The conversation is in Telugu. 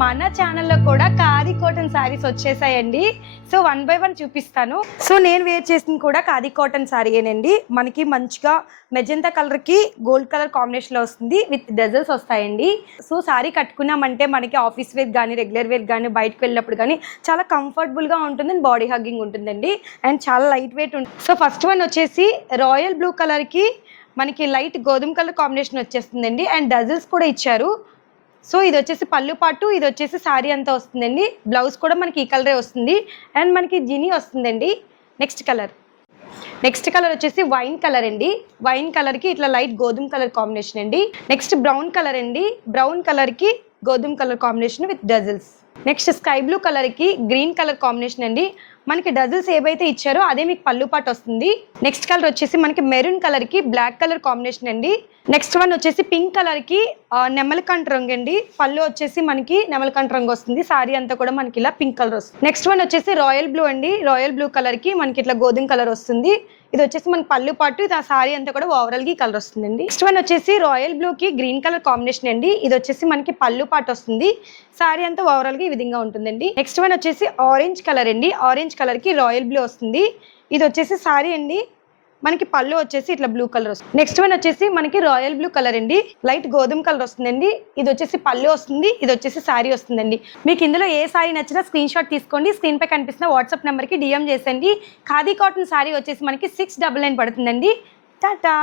మన ఛానల్లో కూడా ఖాదీ కాటన్ శారీస్ వచ్చేసాయండి. సో 1 by 1 చూపిస్తాను. సో నేను వేర్ చేసింది కూడా ఖాదీ కాటన్ శారీయేనండి. మనకి మంచిగా మెజెంతా కలర్కి గోల్డ్ కలర్ కాంబినేషన్లో వస్తుంది, విత్ డజల్స్ వస్తాయండి. సో శారీ కట్టుకున్నామంటే మనకి ఆఫీస్ వేర్ కానీ రెగ్యులర్ వేర్ కానీ బయటకు వెళ్ళినప్పుడు కానీ చాలా కంఫర్టబుల్గా ఉంటుంది, బాడీ హగ్గింగ్ ఉంటుందండి, అండ్ చాలా లైట్ వెయిట్ ఉంటుంది. సో ఫస్ట్ వన్ వచ్చేసి రాయల్ బ్లూ కలర్కి మనకి లైట్ గోధుమ కలర్ కాంబినేషన్ వచ్చేస్తుందండి, అండ్ డజల్స్ కూడా ఇచ్చారు. సో ఇది వచ్చేసి పళ్ళు పాటు, ఇది వచ్చేసి శారీ అంతా వస్తుందండి. బ్లౌజ్ కూడా మనకి ఈ కలరే వస్తుంది, అండ్ మనకి జినీ వస్తుందండి. నెక్స్ట్ కలర్ వచ్చేసి వైన్ కలర్ అండి. వైన్ కలర్కి ఇట్లా లైట్ గోధుమ కలర్ కాంబినేషన్ అండి. నెక్స్ట్ బ్రౌన్ కలర్ అండి. బ్రౌన్ కలర్కి గోధుమ colour combination with dazzles. Next sky blue కలర్కి గ్రీన్ కలర్ కాంబినేషన్ అండి. మనకి డజల్స్ ఏవైతే ఇచ్చారో అదే మీకు పళ్ళు పాటు వస్తుంది. నెక్స్ట్ కలర్ వచ్చేసి మనకి మెరూన్ కలర్కి బ్లాక్ కలర్ కాంబినేషన్ అండి. నెక్స్ట్ వన్ వచ్చేసి పింక్ కలర్కి నెమలకంఠ రంగు అండి. పళ్ళు వచ్చేసి మనకి నెమలకంఠ రంగు వస్తుంది, సారీ అంతా కూడా మనకి ఇలా పింక్ కలర్ వస్తుంది. నెక్స్ట్ వన్ వచ్చేసి రాయల్ బ్లూ అండి. రాయల్ బ్లూ కలర్కి మనకి ఇట్లా గోధుమ కలర్ వస్తుంది. ఇది వచ్చేసి మనకి పళ్ళు పాటు, ఇది ఆ సారీ అంతా కూడా ఓవరాల్ గా కలర్ వస్తుందండి. నెక్స్ట్ వన్ వచ్చేసి రాయల్ బ్లూ కి గ్రీన్ కలర్ కాంబినేషన్ అండి. ఇది వచ్చేసి మనకి పళ్ళు పాటు వస్తుంది, సారీ అంతా ఓవరాల్ గా ఈ విధంగా ఉంటుందండి. నెక్స్ట్ వన్ వచ్చేసి ఆరెంజ్ కలర్ అండి. ఆరెంజ్ కలర్ కి రాయల్ బ్లూ వస్తుంది. ఇది వచ్చేసి సారీ అండి, మనకి పళ్ళు వచ్చేసి ఇట్లా బ్లూ కలర్ వస్తుంది. నెక్స్ట్ వన్ వచ్చేసి మనకి రాయల్ బ్లూ కలర్ అండి. లైట్ గోధుమ కలర్ వస్తుందండి. ఇది వచ్చేసి పళ్ళు వస్తుంది, ఇది వచ్చేసి శారీ వస్తుందండి. మీకు ఇందులో ఏ శారీ నచ్చినా స్క్రీన్ షాట్ తీసుకోండి, స్క్రీన్ పై కనిపిస్తున్న వాట్సాప్ నెంబర్కి డిఎం చేసండి. ఖాదీ కాటన్ శారీ వచ్చేసి మనకి 699 పడుతుందండి. టాటా.